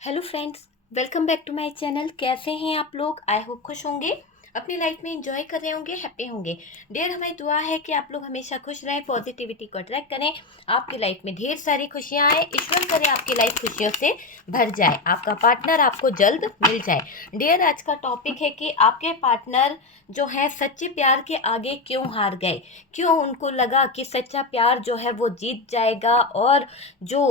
Hello friends, welcome back to my channel. कैसे हैं आप लोग? आई होप खुश होंगे, अपनी लाइफ में एंजॉय कर रहे होंगे, हैप्पी होंगे। डियर, हमारी दुआ है कि आप लोग हमेशा खुश रहें, पॉजिटिविटी को अट्रैक्ट करें, आपकी लाइफ में ढेर सारी खुशियां आए। ईश्वर करे आपकी लाइफ खुशियों से भर जाए, आपका पार्टनर आपको जल्द मिल जाए। डियर, आज का टॉपिक है कि आपके पार्टनर जो है सच्चे प्यार के आगे क्यों हार गए। क्यों उनको लगा कि सच्चा प्यार जो है वो जीत जाएगा और जो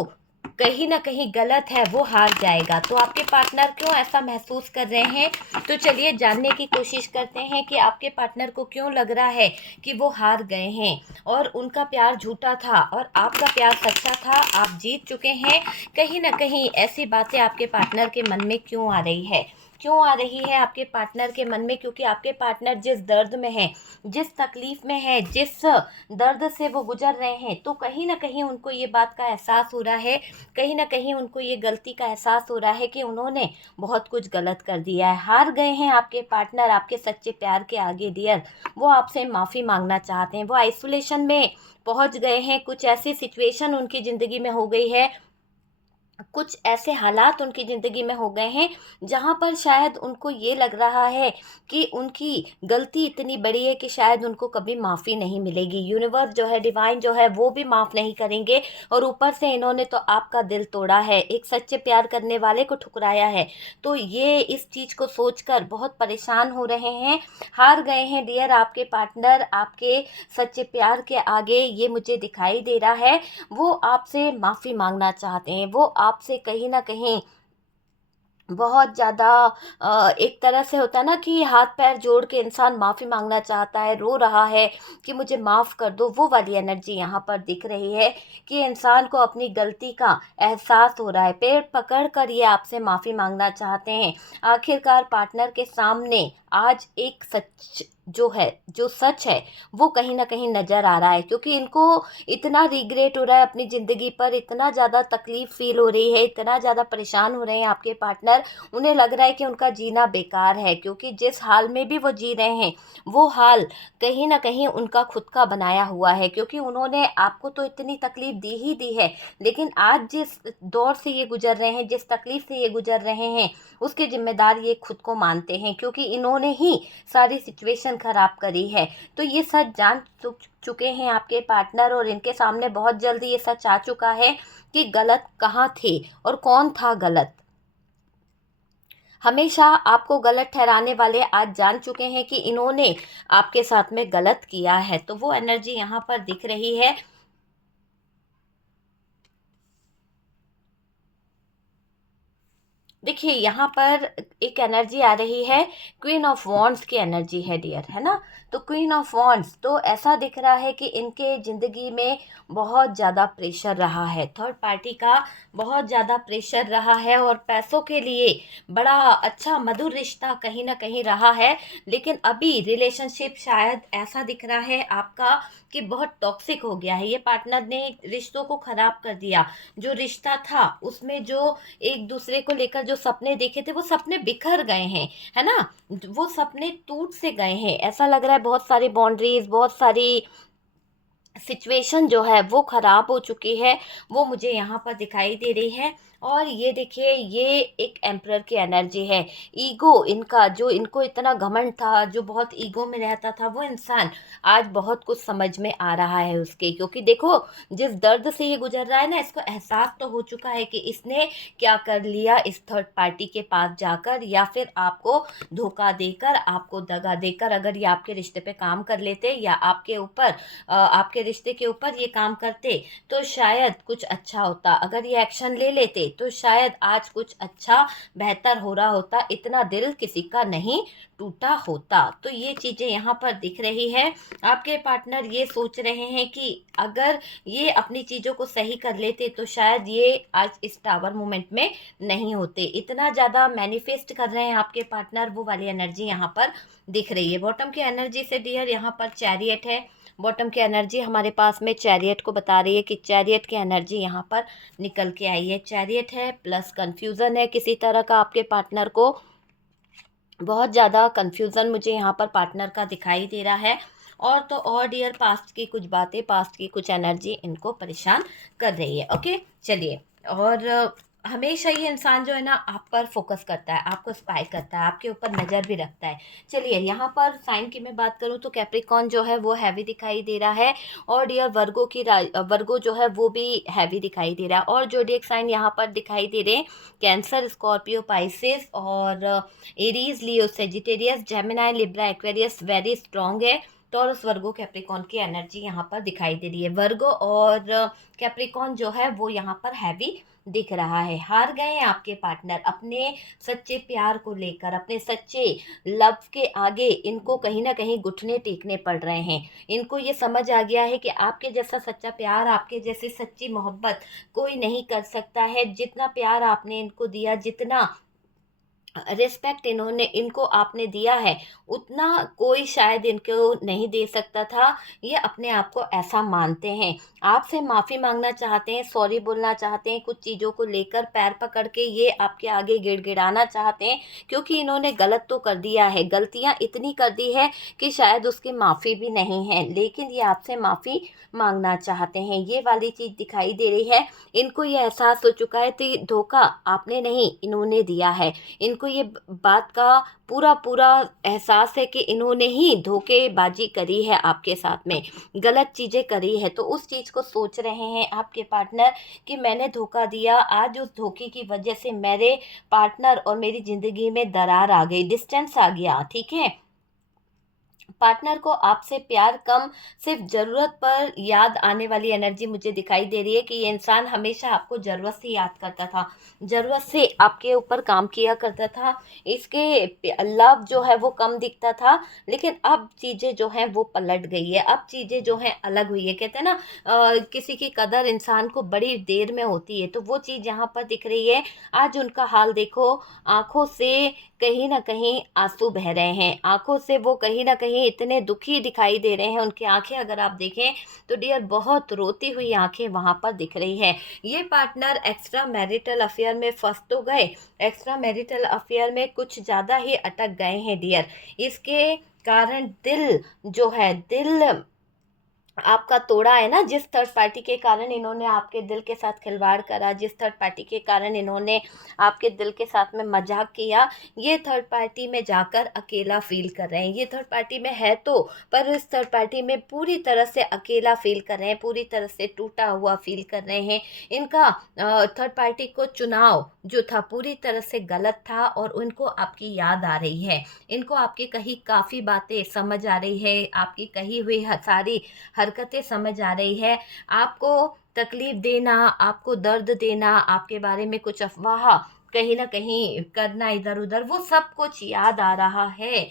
कहीं ना कहीं गलत है वो हार जाएगा। तो आपके पार्टनर क्यों ऐसा महसूस कर रहे हैं? तो चलिए जानने की कोशिश करते हैं कि आपके पार्टनर को क्यों लग रहा है कि वो हार गए हैं और उनका प्यार झूठा था और आपका प्यार सच्चा था, आप जीत चुके हैं। कहीं ना कहीं ऐसी बातें आपके पार्टनर के मन में क्यों आ रही है? क्यों आ रही है आपके पार्टनर के मन में? क्योंकि आपके पार्टनर जिस दर्द में है, जिस तकलीफ में है, जिस दर्द से वो गुजर रहे हैं, तो कहीं ना कहीं उनको ये बात का एहसास हो रहा है, कहीं ना कहीं उनको ये गलती का एहसास हो रहा है कि उन्होंने बहुत कुछ गलत कर दिया है। हार गए हैं आपके पार्टनर आपके सच्चे प्यार के आगे डियर। वो आपसे माफ़ी मांगना चाहते हैं, वो आइसोलेशन में पहुंच गए हैं। कुछ ऐसी सिचुएशन उनकी ज़िंदगी में हो गई है, कुछ ऐसे हालात उनकी ज़िंदगी में हो गए हैं जहाँ पर शायद उनको ये लग रहा है कि उनकी गलती इतनी बड़ी है कि शायद उनको कभी माफ़ी नहीं मिलेगी। यूनिवर्स जो है, डिवाइन जो है, वो भी माफ़ नहीं करेंगे। और ऊपर से इन्होंने तो आपका दिल तोड़ा है, एक सच्चे प्यार करने वाले को ठुकराया है। तो ये इस चीज़ को सोचकर बहुत परेशान हो रहे हैं, हार गए हैं डियर। आपके पार्टनर आपके सच्चे प्यार के आगे, ये मुझे दिखाई दे रहा है, वो आपसे माफ़ी मांगना चाहते हैं। वो आपसे कहीं ना कहीं बहुत ज़्यादा एक तरह से होता है ना कि हाथ पैर जोड़ के इंसान माफ़ी मांगना चाहता है, रो रहा है कि मुझे माफ़ कर दो। वो वाली एनर्जी यहाँ पर दिख रही है कि इंसान को अपनी गलती का एहसास हो रहा है, पेड़ पकड़ कर ये आपसे माफ़ी मांगना चाहते हैं। आखिरकार पार्टनर के सामने आज एक सच जो है, जो सच है, वो कहीं ना कहीं नज़र आ रहा है। क्योंकि इनको इतना रिग्रेट हो रहा है अपनी ज़िंदगी पर, इतना ज़्यादा तकलीफ़ फ़ील हो रही है, इतना ज़्यादा परेशान हो रहे हैं आपके पार्टनर। उन्हें लग रहा है कि उनका जीना बेकार है, क्योंकि जिस हाल में भी वो जी रहे हैं, वो हाल कहीं न कहीं उनका खुद का बनाया हुआ है। क्योंकि उन्होंने आपको तो इतनी तकलीफ़ दी ही दी है, लेकिन आज जिस दौर से ये गुज़र रहे हैं, जिस तकलीफ़ से ये गुज़र रहे हैं, उसके ज़िम्मेदार ये खुद को मानते हैं, क्योंकि इन्होंने ही सारी सिचुएशन ख़राब करी है। तो ये सच जान चुके हैं आपके पार्टनर, और इनके सामने बहुत जल्दी ये सच आ चुका है कि गलत कहाँ थे और कौन था गलत। हमेशा आपको गलत ठहराने वाले आज जान चुके हैं कि इन्होंने आपके साथ में गलत किया है। तो वो एनर्जी यहाँ पर दिख रही है। देखिए, यहाँ पर एक एनर्जी आ रही है, क्वीन ऑफ वॉन्ड्स की एनर्जी है डियर, है ना। तो क्वीन ऑफ वॉन्ड्स, तो ऐसा दिख रहा है कि इनके ज़िंदगी में बहुत ज़्यादा प्रेशर रहा है, थर्ड पार्टी का बहुत ज़्यादा प्रेशर रहा है, और पैसों के लिए बड़ा अच्छा मधुर रिश्ता कहीं ना कहीं रहा है। लेकिन अभी रिलेशनशिप शायद ऐसा दिख रहा है आपका कि बहुत टॉक्सिक हो गया है। ये पार्टनर ने रिश्तों को ख़राब कर दिया। जो रिश्ता था उसमें जो एक दूसरे को लेकर जो सपने देखे थे, वो सपने बिखर गए हैं, है ना। वो सपने टूट से गए हैं। ऐसा लग रहा है बहुत सारी बाउंड्रीज, बहुत सारी सिचुएशन जो है वो ख़राब हो चुकी है, वो मुझे यहाँ पर दिखाई दे रही है। और ये देखिए, ये एक एम्परर की एनर्जी है। ईगो इनका, जो इनको इतना घमंड था, जो बहुत ईगो में रहता था, वो इंसान आज बहुत कुछ समझ में आ रहा है उसके। क्योंकि देखो, जिस दर्द से ये गुजर रहा है ना, इसको एहसास तो हो चुका है कि इसने क्या कर लिया इस थर्ड पार्टी के पास जाकर, या फिर आपको धोखा देकर, आपको दगा देकर। अगर ये आपके रिश्ते पे काम कर लेते या आपके ऊपर आपके रिश्ते के ऊपर ये काम करते, तो शायद कुछ अच्छा होता। अगर ये एक्शन ले लेते तो शायद आज कुछ अच्छा बेहतर हो रहा होता, इतना दिल किसी का नहीं टूटा होता। तो ये चीज़ें यहाँ पर दिख रही है। आपके पार्टनर ये सोच रहे हैं कि अगर ये अपनी चीज़ों को सही कर लेते तो शायद ये आज इस टावर मोमेंट में नहीं होते। इतना ज़्यादा मैनिफेस्ट कर रहे हैं आपके पार्टनर, वो वाली एनर्जी यहाँ पर दिख रही है। बॉटम की एनर्जी से डियर, यहाँ पर चैरियट है। बॉटम की एनर्जी हमारे पास में चैरियट को बता रही है कि चैरियट की एनर्जी यहाँ पर निकल के आई है। चैरियट है प्लस कंफ्यूजन है किसी तरह का। आपके पार्टनर को बहुत ज़्यादा कंफ्यूजन मुझे यहाँ पर पार्टनर का दिखाई दे रहा है। और तो और डियर, पास्ट की कुछ बातें, पास्ट की कुछ एनर्जी इनको परेशान कर रही है। ओके, चलिए। और हमेशा ये इंसान जो है ना आप पर फोकस करता है, आपको स्पाई करता है, आपके ऊपर नज़र भी रखता है। चलिए यहाँ पर साइन की मैं बात करूँ तो कैप्रिकॉर्न जो है वो हैवी दिखाई दे रहा है, और डियर वर्गो जो है वो भी हैवी दिखाई दे रहा है। और जोडिएक साइन यहाँ पर दिखाई दे रहे हैं कैंसर, स्कॉर्पियो, पाइसेस और Aries, Leo, Sagittarius, Gemini, Libra, Aquarius very strong है। टॉरस, वर्गो, कैप्रिकॉर्न की एनर्जी यहाँ पर दिखाई दे रही है। वर्गो और कैप्रिकॉर्न जो है वो यहाँ पर हैवी दिख रहा है। हार गए हैं आपके पार्टनर अपने सच्चे प्यार को लेकर, अपने सच्चे लव के आगे इनको कहीं ना कहीं घुटने टेकने पड़ रहे हैं। इनको ये समझ आ गया है कि आपके जैसा सच्चा प्यार, आपके जैसी सच्ची मोहब्बत कोई नहीं कर सकता है। जितना प्यार आपने इनको दिया, जितना रिस्पेक्ट इन्होंने इनको आपने दिया है, उतना कोई शायद इनको नहीं दे सकता था। ये अपने आप को ऐसा मानते हैं। आपसे माफ़ी मांगना चाहते हैं, सॉरी बोलना चाहते हैं, कुछ चीज़ों को लेकर पैर पकड़ के ये आपके आगे गिड़गिड़ाना चाहते हैं, क्योंकि इन्होंने गलत तो कर दिया है, गलतियां इतनी कर दी है कि शायद उसकी माफ़ी भी नहीं है, लेकिन ये आपसे माफ़ी मांगना चाहते हैं। ये वाली चीज़ दिखाई दे रही है। इनको ये एहसास हो चुका है कि धोखा आपने नहीं, इन्होंने दिया है। इनको ये बात का पूरा पूरा एहसास है कि इन्होंने ही धोखेबाजी करी है, आपके साथ में गलत चीज़ें करी है। तो उस चीज़ को सोच रहे हैं आपके पार्टनर कि मैंने धोखा दिया, आज उस धोखे की वजह से मेरे पार्टनर और मेरी ज़िंदगी में दरार आ गई, डिस्टेंस आ गया। ठीक है, पार्टनर को आपसे प्यार कम, सिर्फ ज़रूरत पर याद आने वाली एनर्जी मुझे दिखाई दे रही है कि ये इंसान हमेशा आपको ज़रूरत से याद करता था, ज़रूरत से आपके ऊपर काम किया करता था। इसके लव जो है वो कम दिखता था, लेकिन अब चीज़ें जो हैं वो पलट गई है, अब चीज़ें जो हैं अलग हुई है। कहते हैं ना किसी की कदर इंसान को बड़ी देर में होती है, तो वो चीज़ यहाँ पर दिख रही है। आज उनका हाल देखो, आंखों से कहीं ना कहीं आंसू बह रहे हैं, आंखों से वो कहीं ना कहीं इतने दुखी दिखाई दे रहे हैं। उनकी आंखें अगर आप देखें तो डियर बहुत रोती हुई आंखें वहां पर दिख रही है। ये पार्टनर एक्स्ट्रा मैरिटल अफेयर में फंस तो गए, एक्स्ट्रा मैरिटल अफेयर में कुछ ज़्यादा ही अटक गए हैं डियर। इसके कारण दिल जो है, दिल आपका तोड़ा है ना, जिस थर्ड पार्टी के कारण इन्होंने आपके दिल के साथ खिलवाड़ करा, जिस थर्ड पार्टी के कारण इन्होंने आपके दिल के साथ में मजाक किया, ये थर्ड पार्टी में जाकर अकेला फील कर रहे हैं। ये थर्ड पार्टी में है तो, पर इस थर्ड पार्टी में पूरी तरह से अकेला फील कर रहे हैं, पूरी तरह से टूटा हुआ फील कर रहे हैं। इनका थर्ड पार्टी को चुनाव जो था पूरी तरह से गलत था, और उनको आपकी याद आ रही है। इनको आपकी कही काफ़ी बातें समझ आ रही है, आपकी कही हुई सारी हरकतें समझ आ रही है। आपको तकलीफ देना, आपको दर्द देना, आपके बारे में कुछ अफवाह कहीं ना कहीं करना इधर उधर, वो सब कुछ याद आ रहा है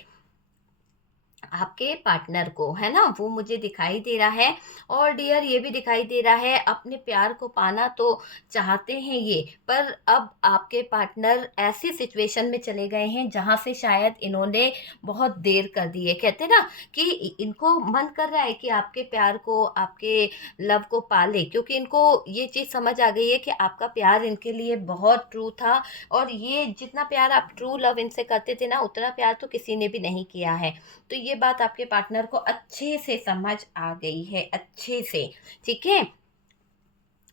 आपके पार्टनर को, है ना, वो मुझे दिखाई दे रहा है। और डियर ये भी दिखाई दे रहा है, अपने प्यार को पाना तो चाहते हैं ये, पर अब आपके पार्टनर ऐसी सिचुएशन में चले गए हैं जहां से शायद इन्होंने बहुत देर कर दी है। कहते हैं ना कि इनको मन कर रहा है कि आपके प्यार को, आपके लव को पाले, क्योंकि इनको ये चीज़ समझ आ गई है कि आपका प्यार इनके लिए बहुत ट्रू था, और ये जितना प्यार आप ट्रू लव इनसे करते थे ना, उतना प्यार तो किसी ने भी नहीं किया है। तो ये बात आपके पार्टनर को अच्छे से समझ आ गई है, अच्छे से। ठीक है,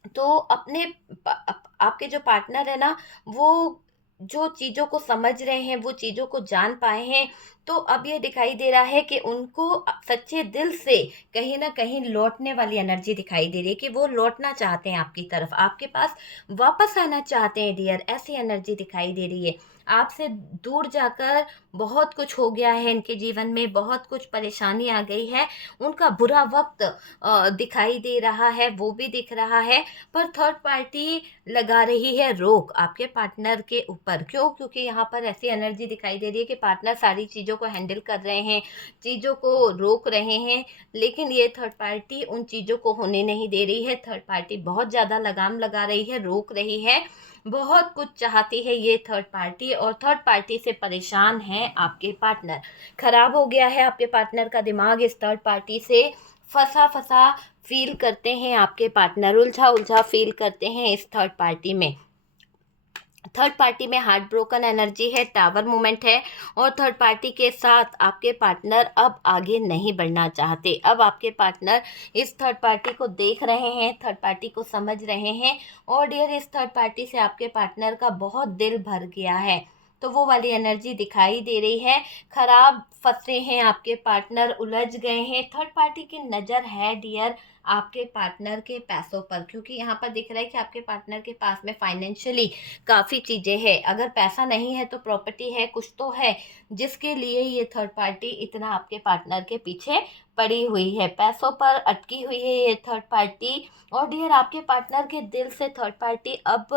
तो आपके जो पार्टनर है ना, वो जो चीज़ों को समझ रहे हैं, वो चीज़ों को जान पाए हैं। तो अब ये दिखाई दे रहा है कि उनको सच्चे दिल से कहीं ना कहीं लौटने वाली एनर्जी दिखाई दे रही है, कि वो लौटना चाहते हैं आपकी तरफ, आपके पास वापस आना चाहते हैं डियर, ऐसी एनर्जी दिखाई दे रही है। आपसे दूर जाकर बहुत कुछ हो गया है इनके जीवन में, बहुत कुछ परेशानी आ गई है, उनका बुरा वक्त दिखाई दे रहा है, वो भी दिख रहा है। पर थर्ड पार्टी लगा रही है रोक आपके पार्टनर के ऊपर। क्यों? क्योंकि यहाँ पर ऐसी एनर्जी दिखाई दे रही है कि पार्टनर सारी चीज़ों को हैंडल कर रहे हैं, चीज़ों को रोक रहे हैं, लेकिन ये थर्ड पार्टी उन चीज़ों को होने नहीं दे रही है। थर्ड पार्टी बहुत ज़्यादा लगाम लगा रही है, रोक रही है, बहुत कुछ चाहती है ये थर्ड पार्टी, और थर्ड पार्टी से परेशान है आपके पार्टनर। खराब हो गया है आपके पार्टनर का दिमाग, इस थर्ड पार्टी से फंसा फंसा फील करते हैं आपके पार्टनर, उलझा उलझा फील करते हैं इस थर्ड पार्टी में। थर्ड पार्टी में हार्ट ब्रोकन एनर्जी है, टावर मूवमेंट है, और थर्ड पार्टी के साथ आपके पार्टनर अब आगे नहीं बढ़ना चाहते। अब आपके पार्टनर इस थर्ड पार्टी को देख रहे हैं, थर्ड पार्टी को समझ रहे हैं, और डियर इस थर्ड पार्टी से आपके पार्टनर का बहुत दिल भर गया है। तो वो वाली एनर्जी दिखाई दे रही है। खराब फंसे हैं आपके पार्टनर, उलझ गए हैं। थर्ड पार्टी की नज़र है डियर आपके पार्टनर के पैसों पर, क्योंकि यहाँ पर दिख रहा है कि आपके पार्टनर के पास में फाइनेंशियली काफ़ी चीज़ें हैं। अगर पैसा नहीं है तो प्रॉपर्टी है, कुछ तो है जिसके लिए ये थर्ड पार्टी इतना आपके पार्टनर के पीछे पड़ी हुई है। पैसों पर अटकी हुई है ये थर्ड पार्टी। और डियर आपके पार्टनर के दिल से थर्ड पार्टी अब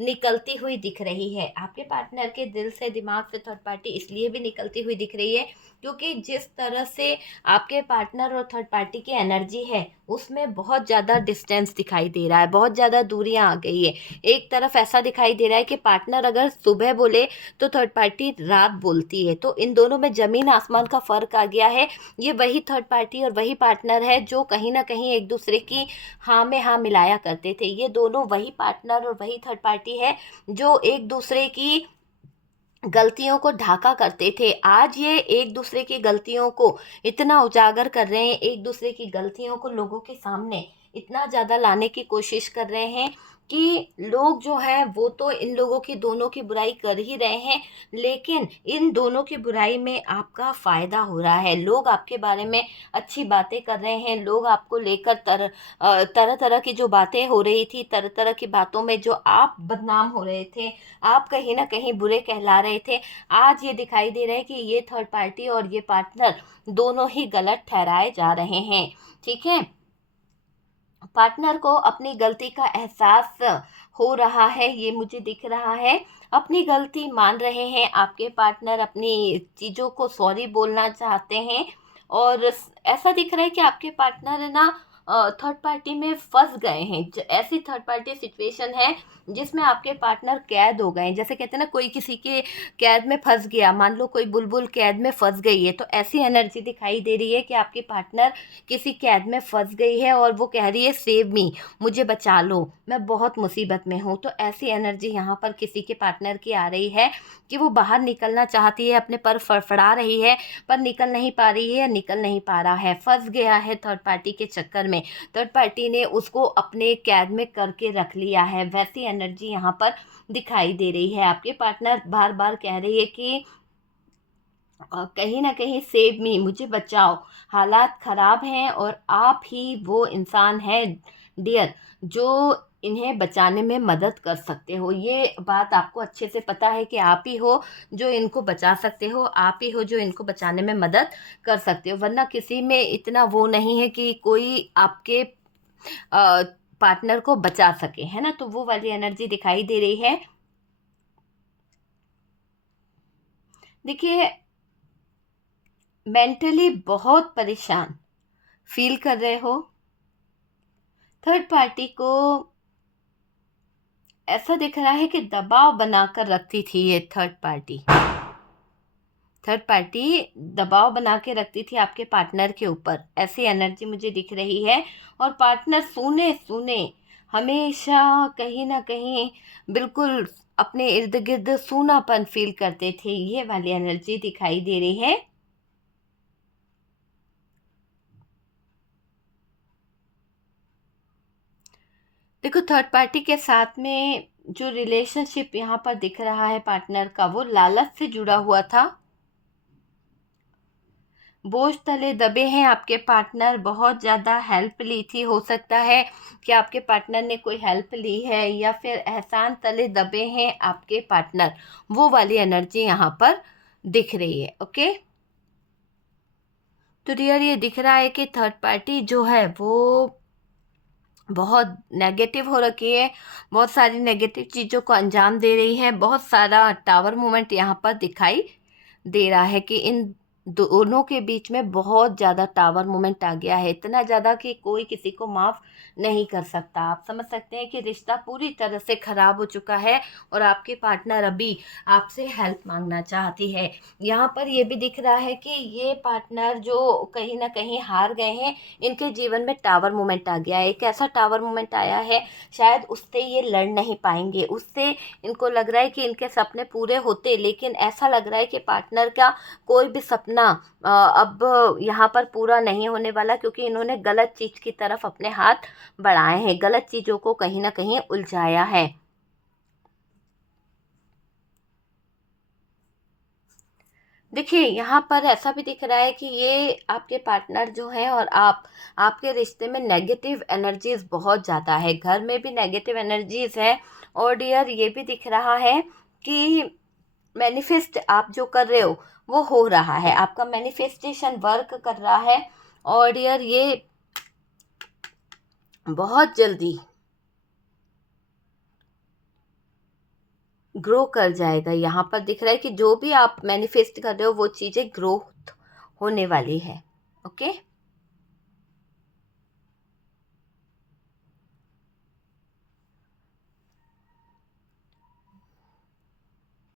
निकलती हुई दिख रही है। आपके पार्टनर के दिल से, दिमाग से थर्ड पार्टी इसलिए भी निकलती हुई दिख रही है क्योंकि जिस तरह से आपके पार्टनर और थर्ड पार्टी की एनर्जी है उसमें बहुत ज़्यादा डिस्टेंस दिखाई दे रहा है, बहुत ज़्यादा दूरियां आ गई है। एक तरफ ऐसा दिखाई दे रहा है कि पार्टनर अगर सुबह बोले तो थर्ड पार्टी रात बोलती है, तो इन दोनों में ज़मीन आसमान का फ़र्क आ गया है। ये वही थर्ड पार्टी और वही पार्टनर है जो कहीं ना कहीं एक दूसरे की हाँ में हाँ मिलाया करते थे। ये दोनों वही पार्टनर और वही थर्ड पार्टी है जो एक दूसरे की गलतियों को ढाका करते थे। आज ये एक दूसरे की गलतियों को इतना उजागर कर रहे हैं, एक दूसरे की गलतियों को लोगों के सामने इतना ज़्यादा लाने की कोशिश कर रहे हैं कि लोग जो है वो तो इन लोगों की दोनों की बुराई कर ही रहे हैं, लेकिन इन दोनों की बुराई में आपका फ़ायदा हो रहा है। लोग आपके बारे में अच्छी बातें कर रहे हैं, लोग आपको लेकर तरह तरह की जो बातें हो रही थी, तरह तरह की बातों में जो आप बदनाम हो रहे थे, आप कहीं ना कहीं बुरे कहला रहे थे, आज ये दिखाई दे रहा है कि ये थर्ड पार्टी और ये पार्टनर दोनों ही गलत ठहराए जा रहे हैं। ठीक है, पार्टनर को अपनी गलती का एहसास हो रहा है, ये मुझे दिख रहा है। अपनी गलती मान रहे हैं आपके पार्टनर, अपनी चीज़ों को सॉरी बोलना चाहते हैं। और ऐसा दिख रहा है कि आपके पार्टनर है ना थर्ड पार्टी में फंस गए हैं। ऐसी थर्ड पार्टी सिचुएशन है जिसमें आपके पार्टनर कैद हो गए हैं। जैसे कहते हैं ना, कोई किसी के कैद में फंस गया, मान लो कोई बुलबुल कैद में फंस गई है, तो ऐसी एनर्जी दिखाई दे रही है कि आपकी पार्टनर किसी कैद में फंस गई है और वो कह रही है सेव मी, मुझे बचा लो, मैं बहुत मुसीबत में हूँ। तो ऐसी एनर्जी यहाँ पर किसी के पार्टनर की आ रही है कि वो बाहर निकलना चाहती है, अपने पर फड़फड़ा रही है पर निकल नहीं पा रही है या निकल नहीं पा रहा है, फंस गया है थर्ड पार्टी के चक्कर में। थर्ड पार्टी ने उसको अपने कैद में करके रख लिया है। वैसी एनर्जी यहाँ पर दिखाई दे रही है। आपके पार्टनर बार बार कह रही है कि कहीं ना कहीं सेव मी, मुझे बचाओ, हालात ख़राब हैं और आप ही वो इंसान है डियर जो इन्हें बचाने में मदद कर सकते हो। ये बात आपको अच्छे से पता है कि आप ही हो जो इनको बचा सकते हो, आप ही हो जो इनको बचाने में मदद कर सकते हो, वरना किसी में इतना वो नहीं है कि कोई आपके पार्टनर को बचा सके, है ना। तो वो वाली एनर्जी दिखाई दे रही है। देखिए, मेंटली बहुत परेशान फील कर रहे हो। थर्ड पार्टी को ऐसा दिख रहा है कि दबाव बनाकर रखती थी ये थर्ड पार्टी। थर्ड पार्टी दबाव बना के रखती थी आपके पार्टनर के ऊपर, ऐसी एनर्जी मुझे दिख रही है। और पार्टनर सुने सुने हमेशा कहीं ना कहीं बिल्कुल अपने इर्द गिर्द सूनापन फील करते थे, ये वाली एनर्जी दिखाई दे रही है। देखो, थर्ड पार्टी के साथ में जो रिलेशनशिप यहाँ पर दिख रहा है पार्टनर का, वो लालच से जुड़ा हुआ था। बोझ तले दबे हैं आपके पार्टनर, बहुत ज़्यादा हेल्प ली थी, हो सकता है कि आपके पार्टनर ने कोई हेल्प ली है, या फिर एहसान तले दबे हैं आपके पार्टनर, वो वाली एनर्जी यहाँ पर दिख रही है। ओके, तो डियर ये दिख रहा है कि थर्ड पार्टी जो है वो बहुत नेगेटिव हो रखी है, बहुत सारी नेगेटिव चीज़ों को अंजाम दे रही है। बहुत सारा टावर मूवमेंट यहाँ पर दिखाई दे रहा है कि इन दोनों के बीच में बहुत ज़्यादा टावर मोमेंट आ गया है, इतना ज़्यादा कि कोई किसी को माफ़ नहीं कर सकता। आप समझ सकते हैं कि रिश्ता पूरी तरह से ख़राब हो चुका है और आपके पार्टनर अभी आपसे हेल्प मांगना चाहती है। यहाँ पर ये भी दिख रहा है कि ये पार्टनर जो कहीं ना कहीं हार गए हैं, इनके जीवन में टावर मोमेंट आ गया है। एक ऐसा टावर मोमेंट आया है, शायद उससे ये लड़ नहीं पाएंगे, उससे इनको लग रहा है कि इनके सपने पूरे होते, लेकिन ऐसा लग रहा है कि पार्टनर का कोई भी सपना अब यहाँ पर पूरा नहीं होने वाला, क्योंकि इन्होंने गलत चीज़ की तरफ अपने हाथ बढ़ाए हैं, गलत चीज़ों को कहीं ना कहीं उलझाया है। देखिए, यहाँ पर ऐसा भी दिख रहा है कि ये आपके पार्टनर जो हैं और आप, आपके रिश्ते में नेगेटिव एनर्जीज बहुत ज़्यादा है, घर में भी नेगेटिव एनर्जीज है। और डियर ये भी दिख रहा है कि मैनिफेस्ट आप जो कर रहे हो वो हो रहा है, आपका मैनिफेस्टेशन वर्क कर रहा है। और डियर ये बहुत जल्दी ग्रो कर जाएगा। यहाँ पर दिख रहा है कि जो भी आप मैनिफेस्ट कर रहे हो वो चीज़ें ग्रो होने वाली है। ओके।